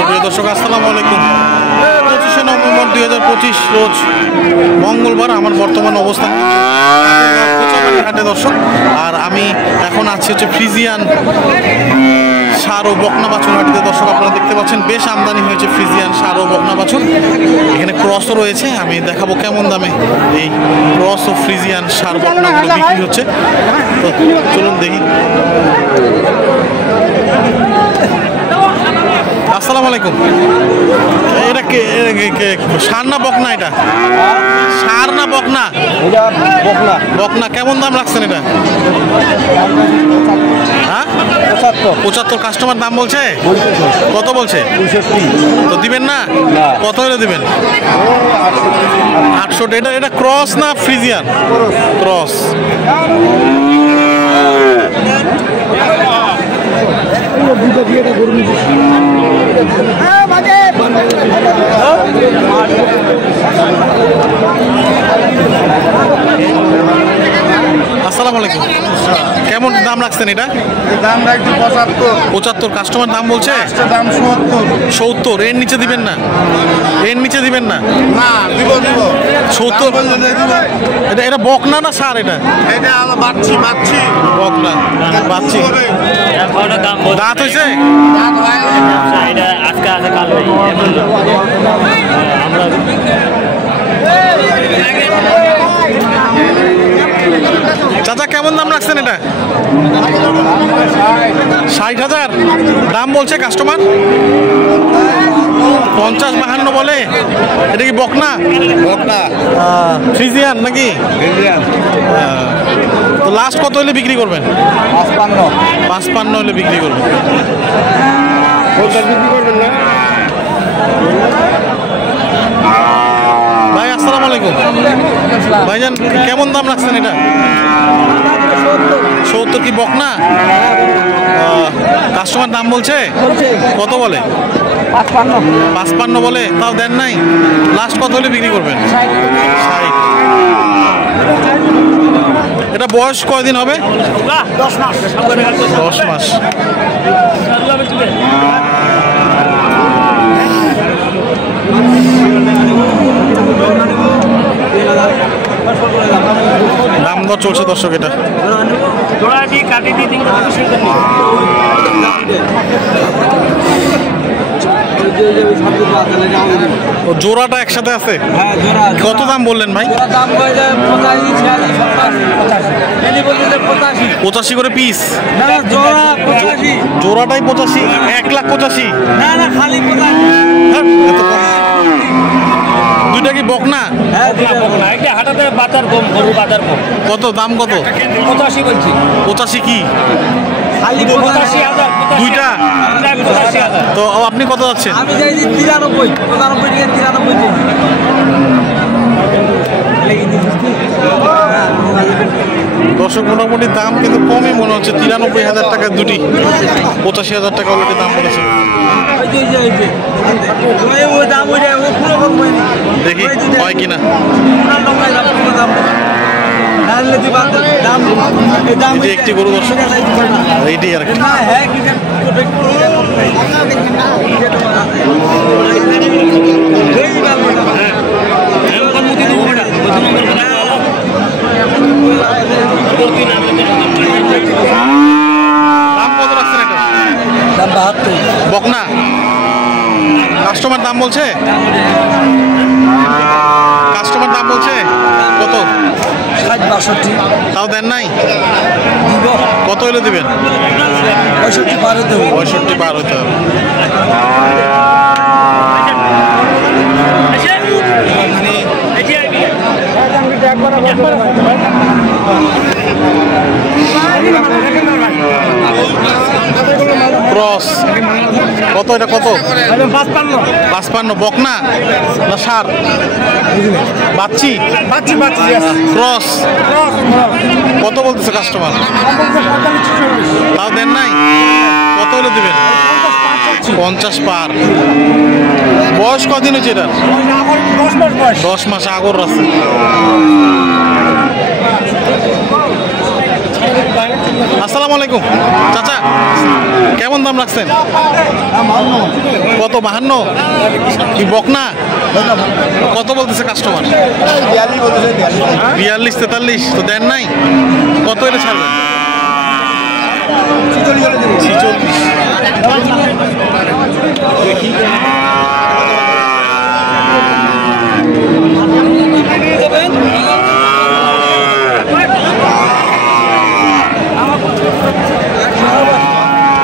সুপ্রিয় দর্শক আসসালামু আলাইকুম। 25শে নভেম্বর 2025 রোজ মঙ্গলবার আমার বর্তমান অবস্থান কোচাবাড়ি হাটে দর্শক। আর আমি এখন আছি হচ্ছে ফ্রিজিয়ান ষাঁড় ও বকনা বাছুর হাটিতে দর্শক। আপনারা দেখতে পাচ্ছেন বেশ আমদানি হয়েছে ফ্রিজিয়ান ষাঁড় ও বকনা বাছুর। এখানে ক্রসও রয়েছে, আমি দেখাবো কেমন দামে এই ক্রস ও ফ্রিজিয়ান ষাঁড় বকনাগুলো বিক্রি হচ্ছে। তো চলুন দেখি। আসসালামু আলাইকুম। এটা ষাঁড় না বকনা? এটা ষাঁড় না বকনা? বকনা। বকনা। কেমন দাম রাখছেন এটা? হ্যাঁ 75। কাস্টমার দাম বলছে কত? বলছে 65। তো দিবেন না? কত হলে দিবেন? 800। এটা ক্রস না ফ্রিজিয়ান? ক্রস। আসসালামু আলাইকুম। কেমন দাম রাখছেন এটা? দাম রাখছি 75। কাস্টমার দাম বলছে দাম 70। এর নিচে দিবেন না? এর নিচে দিবেন না? না, দিব 70। এটা বকনা না ষাঁড়? এটা বাচ্চি বকনা। বাচ্চি দাঁত হয়েছে? চাচা কেমন দাম রাখছেন এটা? 60,000 দাম বলছে কাস্টমার। 50-52 বলে। এটা কি বকনা? ফ্রিজিয়ান নাকি? তো লাস্ট কত হলে বিক্রি করবেন? 55 হলে বিক্রি করবেন। ভাই আসসালামু আলাইকুম। ভাইজান কেমন দাম রাখছেন এটা? 70। কি বকনা? কাস্টমার দাম বলছে কত? বলে 55 বলে। তাও দেন নাই? লাস্ট কত হলে বিক্রি করবেন? 60। এটা বয়স কয়দিন হবে? 10 মাস। 10 মাস। দাম দর চলছে দর্শক। এটা জোড়াটা একসাথে আছে? কত দাম বললেন ভাই? 85 করে পিস? জোড়াটাই 85? 1,85,000? দুইটা কি বকনা? কত দাম? কত? 85 কি দুইটা? তো আপনি কত যাচ্ছেন? দর্শক মোটামুটি দাম কিন্তু কমই মনে হচ্ছে। 93,000 টাকা দুটি। 85,000 টাকা অলরেডি দাম বলেছে। দেখি হয় কিনা। একটি গরু দর্শক, এইটি আর কি। দাম কত রাখছেন এটা? দাম 72। বকনা। কাস্টমার দাম বলছে? কাস্টমার দাম বলছে কত? 60-62। তাও দেন নাই? দিব। কত হলে দিবেন? 65 পার হতে হবে। 65 পার হতে হবে। ক্রস কত? এটা কত? 55। বকনা না ষাঁড়? বাচ্চি। ক্রস। কত বলতেছে কাস্টমার? তাও দেন নাই? কত হলে দিবেন? 50 পার। বয়স কদিন হয়েছে এটা? 10 মাস। আগর আছে। আসসালামু আলাইকুম চাচা, কেমন দাম রাখছেন? কত? 52? কি বকনা? কত বলতেছে কাস্টমার? 42 43 তো দেন নাই? কত এলে ছাড়বেন? 46।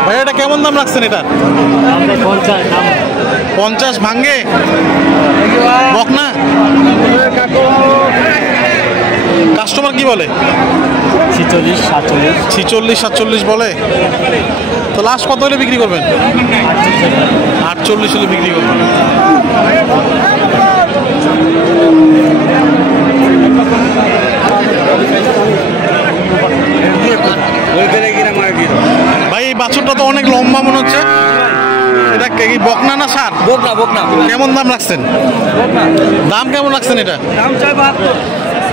ভাই এটা কেমন দাম রাখছেন? এটা 50 ভাঙ্গে বকনা? কাস্টমার কি বলে? 46 47 বলে। তো লাস্ট কত হলে বিক্রি করবেন? 48 হলে বিক্রি করবেন। ভাই এই বাছুরটা তো অনেক লম্বা মনে হচ্ছে। এটা কি বকনা না ষাঁড়? বকনা। কেমন দাম রাখছেন? দাম কেমন রাখছেন এটা?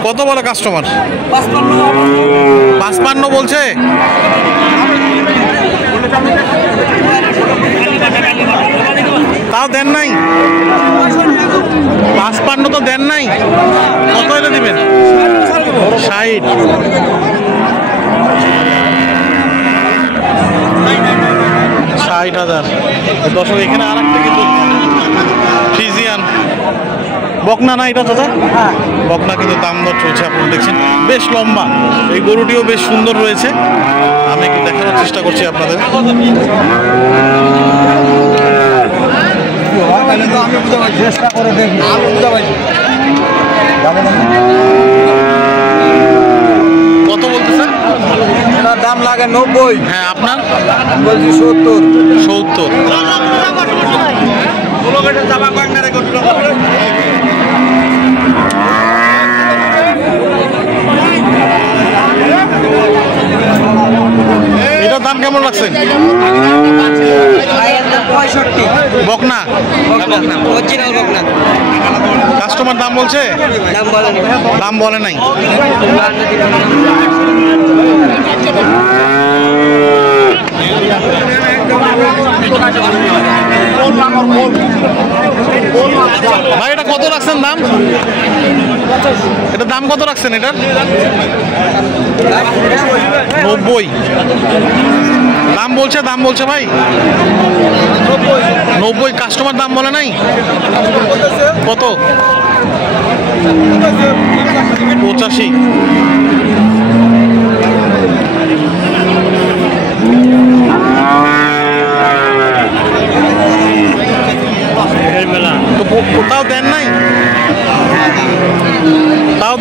কত বলে কাস্টমার? 55 বলছে। তাও দেন নাই? 55 তো দেন নাই। কত হলে দিবেন? 60। দর্শক এখানে আর একটা কিন্তু ফ্রিজিয়ান বকনা না এটা দাদা? বকনা কিন্তু দাম দর চলছে, আপনারা দেখছেন বেশ লম্বা। এই গরুটিও বেশ সুন্দর রয়েছে, আমি একটু দেখানোর চেষ্টা করছি আপনাদের। কত বলতেছেন? দাম লাগে 90। হ্যাঁ আপনার? বলছি 70। এটার দাম কেমন রাখছেন? 65। বকনা? অরিজিনাল বকনা। কাস্টমার দাম বলছে? দাম বলে নাই। ভাই এটা কত রাখছেন দাম? এটা দাম কত রাখছেন এটার? 90 দাম বলছে ভাই। 90 কাস্টমার দাম বলে নাই? কত? 85। তাও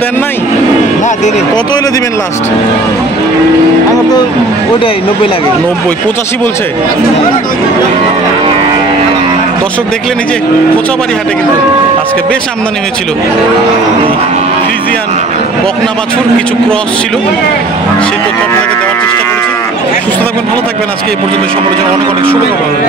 দেন নাই? কত হলে দিবেন লাস্ট? আমার তো ওটাই 90 লাগে। 90 85 বলছে। দর্শক দেখলেন এই যে কোচাবাড়ি হাটে কিন্তু আজকে বেশ আমদানি হয়েছিল ফ্রিজিয়ান বকনা বাছুর, কিছু ক্রস ছিল, সেই তথ্য আপনাদেরকে দেওয়ার চেষ্টা করেছি। সুস্থ থাকবেন, ভালো থাকবেন। আজকে এই পর্যন্ত সকলের জন্য অনেক অনেক শুভকামনা।